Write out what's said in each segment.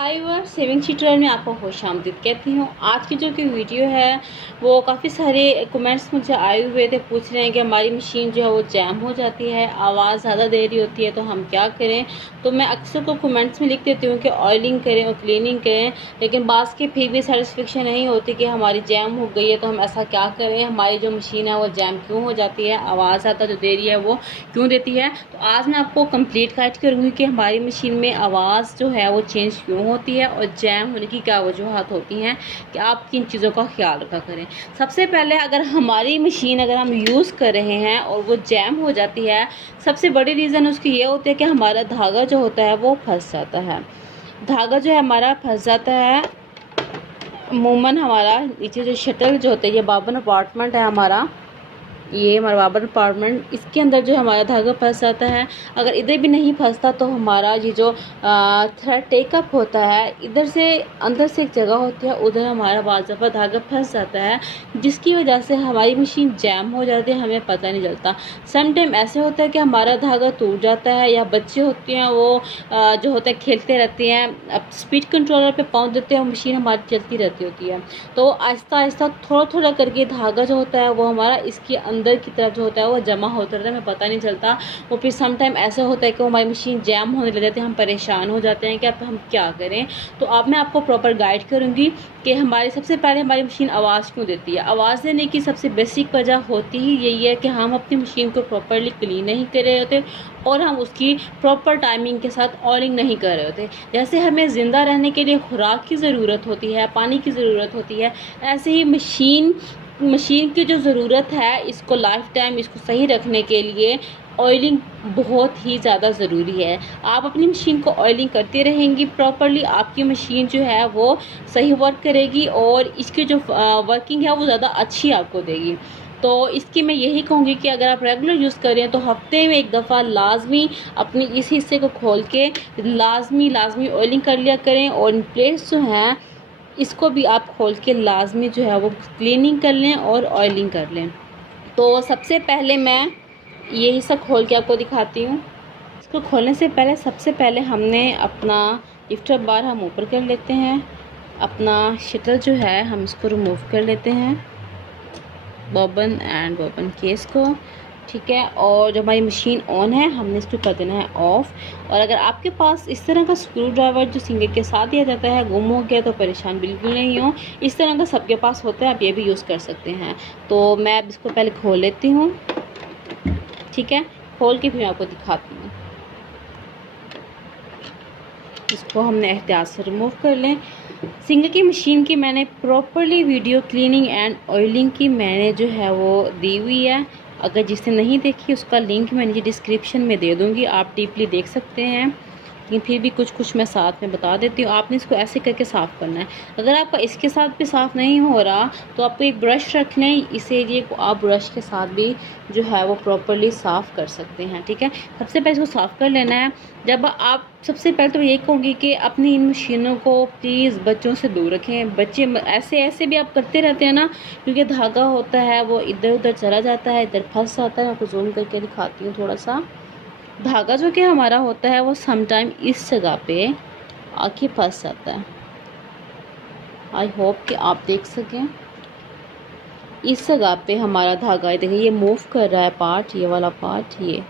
हाय वर saving tutorial में आपको खुश आमदीद कहती हूँ। आज की जो कि वीडियो है वो काफ़ी सारे कमेंट्स मुझे आए हुए थे, पूछ रहे हैं कि हमारी मशीन जो है वो जैम हो जाती है, आवाज़ ज़्यादा दे रही होती है तो हम क्या करें। तो मैं अक्सर को कमेंट्स में लिख देती हूँ कि ऑयलिंग करें और क्लीनिंग करें, लेकिन बाज़ की फिर भी सेटिस्फेक्शन नहीं होती कि हमारी जैम हो गई है तो हम ऐसा क्या करें, हमारी जो मशीन है वो जैम क्यों हो जाती है, आवाज़ ज़्यादा जो दे रही है वो क्यों देती है। तो आज मैं आपको कंप्लीट गाइड करूँगी कि हमारी मशीन में आवाज़ जो है वो चेंज क्यों होती है और जैम होने की क्या वजूहत होती हैं, कि आप किन चीज़ों का ख्याल रखा करें। सबसे पहले अगर हमारी मशीन अगर हम यूज़ कर रहे हैं और वो जैम हो जाती है, सबसे बड़ी रीज़न उसकी ये होती है कि हमारा धागा जो होता है वो फंस जाता है। धागा जो है हमारा फंस जाता है। अमूमन हमारा नीचे जो शटल जो होता है, ये बावन अपार्टमेंट है हमारा, ये हमारा बाबर अपार्टमेंट, इसके अंदर जो हमारा धागा फंस जाता है। अगर इधर भी नहीं फंसता तो हमारा ये जो थ्रेड टेकअप होता है, इधर से अंदर से एक जगह होती है, उधर हमारा बाज़ दफ़ा धागा फंस जाता है, जिसकी वजह से हमारी मशीन जैम हो जाती है, हमें पता नहीं चलता। सम टाइम ऐसे होता है कि हमारा धागा टूट जाता है, या बच्चे होते हैं वो जो होता है खेलते रहते हैं, अब स्पीड कंट्रोलर पे पाँव देते हैं, मशीन हमारी चलती रहती होती है। तो आहिस्ता आहिस्ता थोड़ा थोड़ा करके धागा जो होता है वो हमारा इसके अंदर की तरफ जो होता है वो जमा होता रहता है, हमें पता नहीं चलता। वो फिर सम टाइम ऐसा होता है कि हमारी मशीन जैम होने लग जाती है, हम परेशान हो जाते हैं कि अब हम क्या करें। तो अब मैं आपको प्रॉपर गाइड करूँगी कि हमारी सबसे पहले हमारी मशीन आवाज़ क्यों देती है। आवाज़ देने की सबसे बेसिक वजह होती ही यही है कि हम अपनी मशीन को प्रॉपरली क्लीन नहीं कर रहे होते और हम उसकी प्रॉपर टाइमिंग के साथ ऑयलिंग नहीं कर रहे होते। जैसे हमें ज़िंदा रहने के लिए खुराक की ज़रूरत होती है, पानी की ज़रूरत होती है, ऐसे ही मशीन की जो ज़रूरत है, इसको लाइफ टाइम इसको सही रखने के लिए ऑयलिंग बहुत ही ज़्यादा ज़रूरी है। आप अपनी मशीन को ऑयलिंग करते रहेंगी प्रॉपरली, आपकी मशीन जो है वो सही वर्क करेगी और इसकी जो वर्किंग है वो ज़्यादा अच्छी आपको देगी। तो इसकी मैं यही कहूँगी कि अगर आप रेगुलर यूज़ कर रहे हैं तो हफ्ते में एक दफ़ा लाजमी अपनी इस हिस्से को खोल के लाजमी ऑयलिंग कर लिया करें, और इन प्लेट्स जो हैं इसको भी आप खोल के लाजमी जो है वो क्लीनिंग कर लें और ऑयलिंग कर लें। तो सबसे पहले मैं ये हिस्सा खोल के आपको दिखाती हूँ। इसको खोलने से पहले सबसे पहले हमने अपना लिफ्टर बार हम ऊपर कर लेते हैं, अपना शटल जो है हम इसको रिमूव कर लेते हैं, बॉबन एंड बॉबन केस को, ठीक है। और जब हमारी मशीन ऑन है हमने इसको कर देना है ऑफ़। और अगर आपके पास इस तरह का स्क्रू ड्राइवर जो सिंगर के साथ दिया जाता है गुम हो गया तो परेशान बिल्कुल नहीं हो, इस तरह का सबके पास होता है, आप ये भी यूज़ कर सकते हैं। तो मैं अब इसको पहले खोल लेती हूँ, ठीक है। खोल के फिर मैं आपको दिखाती हूँ। इसको हमने एहतियात से रिमूव कर लें। सिंगर की मशीन की मैंने properly video cleaning and oiling की मैंने जो है वो दी हुई है। अगर जिसने नहीं देखी उसका लिंक मैं नीचे डिस्क्रिप्शन में दे दूँगी, आप डीपली देख सकते हैं, लेकिन फिर भी कुछ मैं साथ में बता देती हूँ। आपने इसको ऐसे करके साफ़ करना है। अगर आपका इसके साथ भी साफ़ नहीं हो रहा तो आपको एक ब्रश रखना है, इस एरिए को आप ब्रश के साथ भी जो है वो प्रॉपरली साफ़ कर सकते हैं, ठीक है। सबसे पहले इसको साफ़ कर लेना है। जब आप सबसे पहले तो यही कहूँगी कि अपनी इन मशीनों को प्लीज़ बच्चों से दूर रखें। बच्चे ऐसे भी आप करते रहते हैं ना, क्योंकि धागा होता है वो इधर उधर चला जाता है, इधर फंस जाता है। मैं आपको जूम करके दिखाती हूँ थोड़ा सा। धागा जो कि हमारा होता है वो सम टाइम इस जगह पे आके फंस जाता है। आई होप कि आप देख सकें, इस जगह पे हमारा धागा देखिए ये मूव कर रहा है पार्ट, ये वाला पार्ट, ये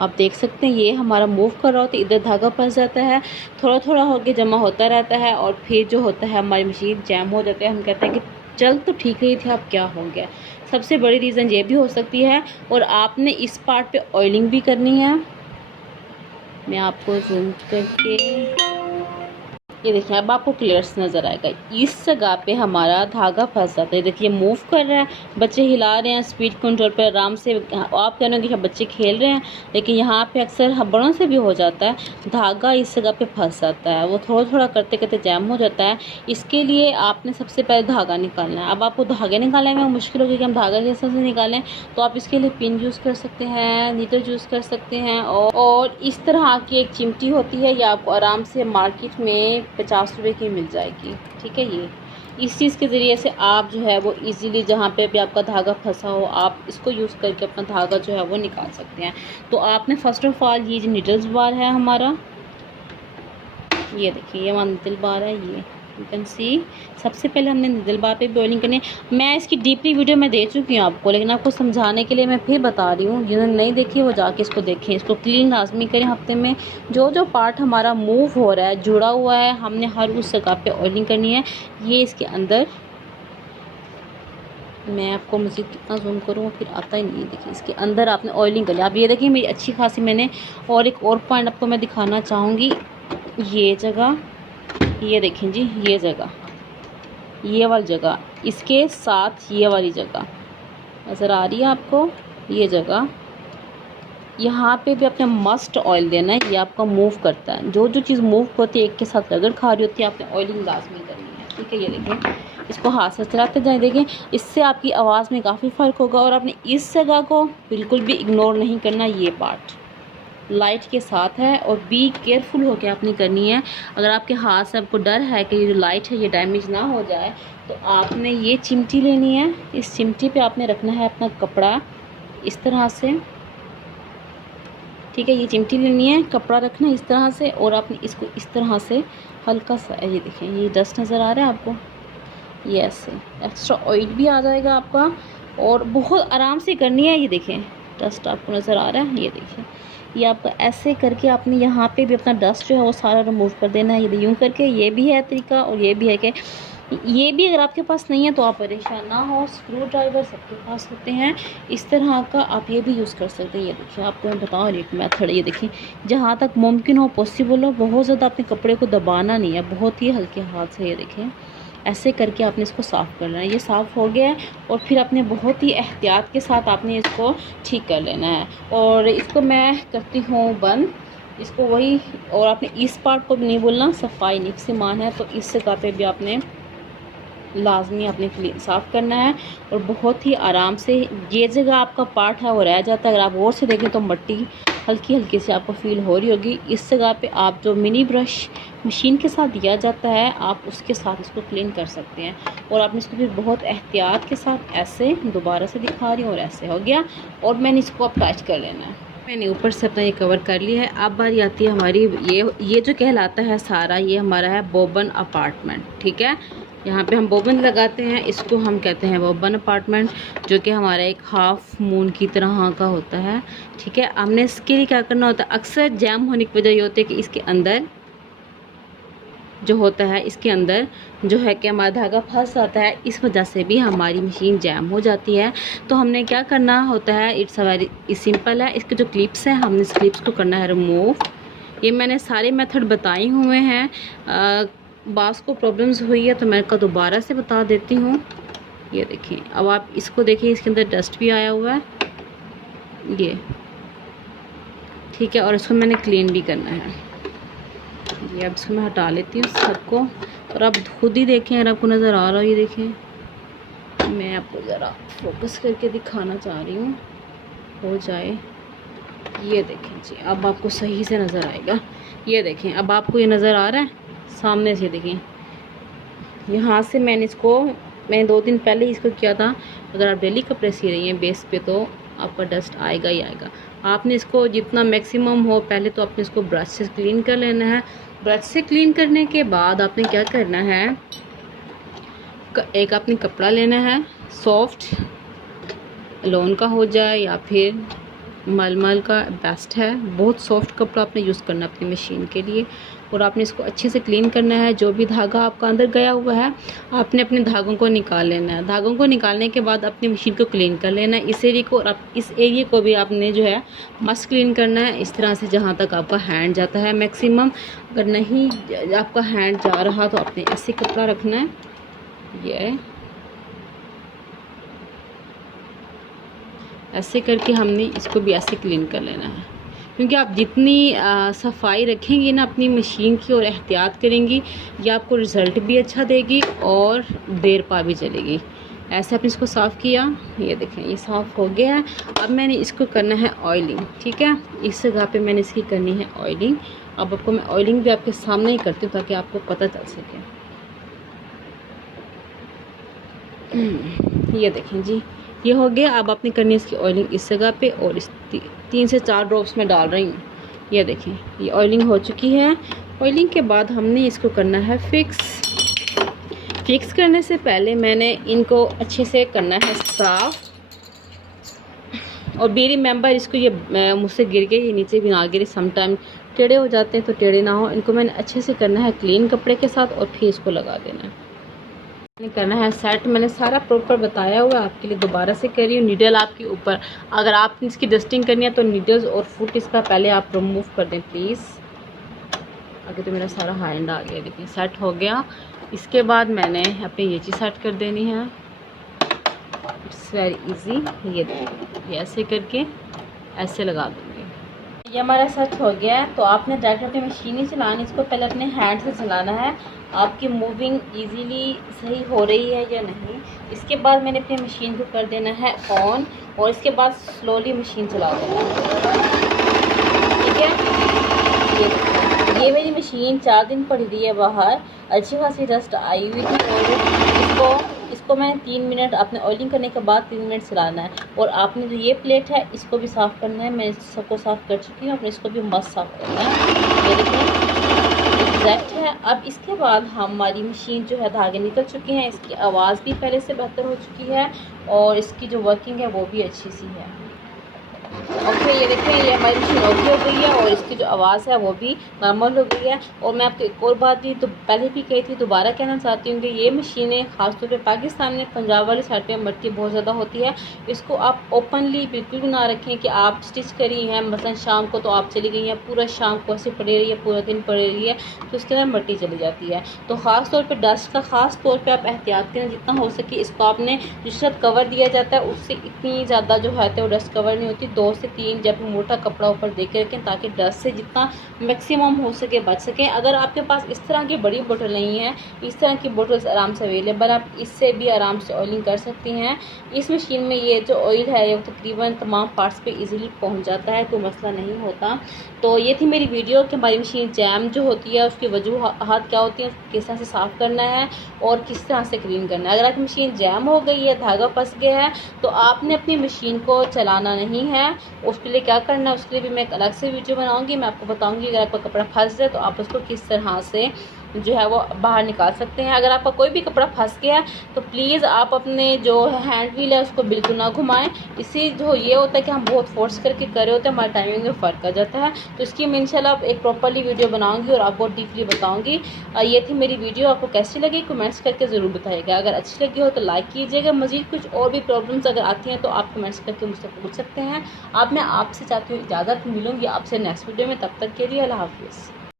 आप देख सकते हैं, ये हमारा मूव कर रहा होता है, इधर धागा फंस जाता है, थोड़ा थोड़ा होके जमा होता रहता है और फिर जो होता है हमारी मशीन जैम हो जाती है। हम कहते हैं कि चल तो ठीक रही थी, अब क्या हो गया। सबसे बड़ी रीज़न ये भी हो सकती है। और आपने इस पार्ट पे ऑयलिंग भी करनी है। मैं आपको जूम करके ये देखिए, अब आपको क्लियर्स नज़र आएगा। इस जगह पे हमारा धागा फंस जाता है, देखिए मूव कर रहा है, बच्चे हिला रहे हैं स्पीड कंट्रोल पर आराम से। आप कह रहे हो कि बच्चे खेल रहे हैं, लेकिन यहाँ पे अक्सर बड़ों से भी हो जाता है, धागा इस जगह पे फंस जाता है, वो थोड़ा थोड़ा करते करते जैम हो जाता है। इसके लिए आपने सबसे पहले धागा निकालना है। अब आपको धागे निकालने में मुश्किल होगी कि हम धागा कैसे से निकालें, तो आप इसके लिए पिन यूज़ कर सकते हैं, नीडल यूज़ कर सकते हैं, और इस तरह की एक चिमटी होती है, ये आपको आराम से मार्केट में 50 रुपये की मिल जाएगी, ठीक है। ये इस चीज़ के ज़रिए से आप जो है वो इजीली जहाँ पे भी आपका धागा फंसा हो, आप इसको यूज़ करके अपना धागा जो है वो निकाल सकते हैं। तो आपने फ़र्स्ट ऑफ ऑल ये जो नीडल्स बार है हमारा, ये देखिए ये हमारा निडल बार है, ये यू कैन सी। सबसे पहले हमने निडल बार पे भी ऑयलिंग करनी है। मैं इसकी डीपली वीडियो मैं दे चुकी हूँ आपको, लेकिन आपको समझाने के लिए मैं फिर बता रही हूँ। जिन्होंने नहीं देखी वो जाके इसको देखें। इसको क्लीन लाजमी करें हफ्ते में। जो जो पार्ट हमारा मूव हो रहा है, जुड़ा हुआ है, हमने हर उस जगह पे ऑयलिंग करनी है। ये इसके अंदर, मैं आपको मज़ीद कितना जूम करूँ फिर आता ही नहीं है। देखिए इसके अंदर आपने ऑयलिंग कर लिया। आप ये देखिए मेरी अच्छी खासी मैंने, और एक और पॉइंट आपको मैं दिखाना चाहूँगी। ये जगह, ये देखें जी, ये जगह, ये वाली जगह, इसके साथ ये वाली जगह नज़र आ रही है आपको। ये जगह, यहाँ पे भी आपने मस्ट ऑयल देना है। ये आपका मूव करता है, जो जो चीज़ मूव होती है एक के साथ रगड़ खा रही होती है, आपने ऑयलिंग लाजमी करनी है। ठीक है, ये देखें, इसको हाथ से चलाते जाएं। देखें इससे आपकी आवाज़ में काफ़ी फ़र्क होगा। और आपने इस जगह को बिल्कुल भी इग्नोर नहीं करना। ये पार्ट लाइट के साथ है और बी केयरफुल होकर आपने करनी है। अगर आपके हाथ से आपको डर है कि ये जो लाइट है ये डैमेज ना हो जाए, तो आपने ये चिमटी लेनी है। इस चिमटी पे आपने रखना है अपना कपड़ा इस तरह से। ठीक है, ये चिमटी लेनी है, कपड़ा रखना है इस तरह से, और आपने इसको इस तरह से हल्का सा, ये देखें ये डस्ट नज़र आ रहा है आपको, ये ऐसे एक्स्ट्रा ऑयल भी आ जाएगा आपका। और बहुत आराम से करनी है। ये देखें डस्ट आपको नज़र आ रहा है, ये देखिए ये आपका ऐसे करके आपने यहाँ पे भी अपना डस्ट जो है वो सारा रिमूव कर देना है। ये यूँ करके, ये भी है तरीका। और ये भी है कि ये भी अगर आपके पास नहीं है तो आप परेशान ना हो, स्क्रू ड्राइवर सबके पास होते हैं इस तरह का, आप ये भी यूज़ कर सकते हैं। ये देखिए आपको मैं बता रही हूँ मेथड। ये देखिए जहाँ तक मुमकिन हो, पॉसिबल हो, बहुत ज़्यादा अपने कपड़े को दबाना नहीं है, बहुत ही हल्के हाथ से। ये देखें ऐसे करके आपने इसको साफ़ करना है। ये साफ़ हो गया है और फिर आपने बहुत ही एहतियात के साथ आपने इसको ठीक कर लेना है। और इसको मैं करती हूँ बंद, इसको वही। और आपने इस पार्ट को भी नहीं बोलना, सफाई निफ्सिमान है, तो इस जगह पे भी आपने लाजमी अपने क्लीन साफ़ करना है। और बहुत ही आराम से ये जगह आपका पार्ट है वो रह जाता है। अगर आप गौर से देखें तो मिट्टी हल्की हल्की से आपको फील हो रही होगी। इस जगह पे आप जो मिनी ब्रश मशीन के साथ दिया जाता है, आप उसके साथ इसको क्लीन कर सकते हैं। और आपने इसको फिर बहुत एहतियात के साथ ऐसे, दोबारा से दिखा रही हूँ, और ऐसे हो गया। और मैंने इसको अब टच कर लेना है। मैंने ऊपर से अपना ये कवर कर लिया है। अब बारी आती है हमारी, ये जो कहलाता है सारा, ये हमारा है बोबन अपार्टमेंट। ठीक है, यहाँ पे हम बोबन लगाते हैं, इसको हम कहते हैं बोबन अपार्टमेंट, जो कि हमारा एक हाफ मून की तरह का होता है। ठीक है, हमने इसके लिए क्या करना होता है, अक्सर जैम होने की वजह ये होती है कि इसके अंदर जो होता है, इसके अंदर जो है कि हमारा धागा फंस जाता है, इस वजह से भी हमारी मशीन जैम हो जाती है। तो हमने क्या करना होता है, इट्स वेरी सिंपल है। इसके जो क्लिप्स हैं, हमने इस क्लिप्स को करना है रिमूव। ये मैंने सारे मेथड बताए हुए हैं। बास को प्रॉब्लम्स हुई है तो मैं का दोबारा से बता देती हूँ। ये देखें, अब आप इसको देखिए, इसके अंदर डस्ट भी आया हुआ है ये। ठीक है, और इसको मैंने क्लीन भी करना है। ये अब इसको मैं हटा लेती हूँ सबको। और आप खुद ही देखें, अगर आपको नज़र आ रहा हो, ये देखें, मैं आपको ज़रा फोकस करके दिखाना चाह रही हूँ, हो जाए। ये देखें जी, अब आपको सही से नज़र आएगा। ये देखें, अब आपको ये नज़र आ रहा है सामने से। देखें यहाँ से मैंने 2 दिन पहले ही इसको किया था। अगर आप डेली कपड़े सी रही हैं बेस पे तो आपका डस्ट आएगा ही आएगा। आपने इसको जितना मैक्सिमम हो, पहले तो आपने इसको ब्रश से क्लीन कर लेना है। ब्रश से क्लीन करने के बाद आपने क्या करना है, एक आपने कपड़ा लेना है, सॉफ्ट लोन का हो जाए या फिर मलमल का बेस्ट है। बहुत सॉफ्ट कपड़ा आपने यूज़ करना है अपनी मशीन के लिए। और आपने इसको अच्छे से क्लीन करना है। जो भी धागा आपका अंदर गया हुआ है, आपने अपने धागों को निकाल लेना है। धागों को निकालने के बाद अपनी मशीन को क्लीन कर लेना है, इस एरिया को। और आप इस एरिया को भी आपने जो है मस्त क्लीन करना है, इस तरह से जहाँ तक आपका हैंड जाता है मैक्सिमम। अगर नहीं आपका हैंड जा रहा तो आपने ऐसे कपड़ा रखना है। ये ऐसे करके हमने इसको भी ऐसे क्लीन कर लेना है। क्योंकि आप जितनी सफाई रखेंगी ना अपनी मशीन की और एहतियात करेंगी, ये आपको रिज़ल्ट भी अच्छा देगी और देर पा भी चलेगी। ऐसे आपने इसको साफ़ किया, ये देखें ये साफ़ हो गया है। अब मैंने इसको करना है ऑयलिंग। ठीक है, इस जगह पे मैंने इसकी करनी है ऑयलिंग। अब आपको मैं ऑयलिंग भी आपके सामने ही करती हूँ ताकि आपको पता चल सके। ये देखें जी, ये हो गया। अब आपने करनी है इसकी ऑयलिंग इस जगह पे, और इस 3 से 4 ड्रॉप्स में डाल रही हूँ। ये देखें ये ऑयलिंग हो चुकी है। ऑयलिंग के बाद हमने इसको करना है फिक्स करने से पहले मैंने इनको अच्छे से करना है साफ़। और बी रिमेंबर, इसको ये मुझसे गिर गए, ये नीचे भी ना गिरे, समटाइम टेढ़े हो जाते हैं तो टेढ़े ना हो। इनको मैंने अच्छे से करना है क्लीन कपड़े के साथ और फिर इसको लगा देना है। मैंने करना है सेट। मैंने सारा प्रॉपर बताया हुआ आपके लिए, दोबारा से कर रही हूँ। नीडल आपके ऊपर, अगर आप इसकी डस्टिंग करनी है तो नीडल्स और फुट इसका पहले आप रिमूव कर दें प्लीज़। आगे तो मेरा सारा हैंड आ गया, देखिए सेट हो गया। इसके बाद मैंने अपनी ये चीज़ सेट कर देनी है। It's very easy. ये ऐसे करके ऐसे लगा दूँगी। ये हमारा सेट हो गया है। तो आपने डायरेक्ट अपनी मशीन ही चलानी, इसको पहले अपने हैंड से चलाना है आपकी मूविंग इजीली सही हो रही है या नहीं। इसके बाद मैंने अपनी मशीन को कर देना है ऑन और इसके बाद स्लोली मशीन चला देना है, ठीक है। ये मेरी मशीन 4 दिन पड़ी रही है बाहर, अच्छी खासी डस्ट आई हुई थी। और इसको मैंने 3 मिनट अपने ऑयलिंग करने के बाद 3 मिनट चलाना है। और आपने जो ये प्लेट है इसको भी साफ़ करना है। मैं सबको साफ़ कर चुकी हूँ, अपने इसको भी मस्त साफ़ करना है। ये देखिए एग्जैक्ट है। अब इसके बाद हमारी मशीन जो है, धागे निकल चुके हैं, इसकी आवाज़ भी पहले से बेहतर हो चुकी है और इसकी जो वर्किंग है वो भी अच्छी सी है। ओके, ये देखिए ये हमारी मशीन ओके हो गई है और इसकी जो आवाज़ है वो भी नॉर्मल हो गई है। और मैं आपको एक और बात भी तो पहले भी कही थी, दोबारा कहना चाहती हूँ कि ये मशीनें ख़ासतौर पे पाकिस्तान में पंजाब वाली साइड पे मट्टी बहुत ज़्यादा होती है। इसको आप ओपनली बिल्कुल भी ना रखें कि आप स्टिच करी हैं, मसलन शाम को तो आप चली गई हैं, पूरा शाम को ऐसे पड़ी रही है, पूरा दिन पड़ी रही है, तो उसके अंदर मट्टी चली जाती है। तो ख़ास तौर पर डस्ट का ख़ास तौर पर आप एहतियात करें जितना हो सके। इसको आपने जिस साथ कवर दिया जाता है उससे इतनी ज़्यादा जो है वो डस्ट कवर नहीं होती। 2 से 3 जब मोटा कपड़ा ऊपर दे के रखें ताकि डस्ट से जितना मैक्सिमम हो सके बच सकें। अगर आपके पास इस तरह की बड़ी बोतल नहीं है, इस तरह की बोतल्स आराम से अवेलेबल, आप इससे भी आराम से ऑयलिंग कर सकती हैं। इस मशीन में ये जो ऑयल है ये तकरीबन तमाम पार्ट्स पे इजीली पहुंच जाता है, कोई मसला नहीं होता। तो ये थी मेरी वीडियो कि हमारी मशीन जैम जो होती है उसकी वजूहात क्या होती हैं, किस तरह से साफ़ करना है और किस तरह से क्लीन करना है। अगर आपकी मशीन जैम हो गई है, धागा फंस गया है, तो आपने अपनी मशीन को चलाना नहीं है। उसके लिए क्या करना है उसके लिए भी मैं एक अलग से वीडियो बनाऊंगी। मैं आपको बताऊंगी अगर आपका कपड़ा फंस जाए तो आप उसको किस तरह से जो है वो बाहर निकाल सकते हैं। अगर आपका कोई भी कपड़ा फंस गया है तो प्लीज़ आप अपने जो हैंड व्हील है उसको बिल्कुल ना घुमाएं। इससे जो ये होता है कि हम बहुत फोर्स करके कर रहे होते हैं, हमारे टाइमिंग में फ़र्क आ जाता है। तो इसकी मैं इंशाल्लाह एक प्रॉपरली वीडियो बनाऊंगी और आपको डीपली बताऊंगी। ये थी मेरी वीडियो, आपको कैसी लगी कमेंट्स करके ज़रूर बताइएगा। अगर अच्छी लगी हो तो लाइक कीजिएगा। मज़ीद कुछ और भी प्रॉब्लम्स अगर आती हैं तो आप कमेंट्स करके मुझसे पूछ सकते हैं। अब मैं आपसे चाहती हूँ इजाज़त, मिलूँगी आपसे नेक्स्ट वीडियो में। तब तक के लिए अल्लाह हाफ़िज़।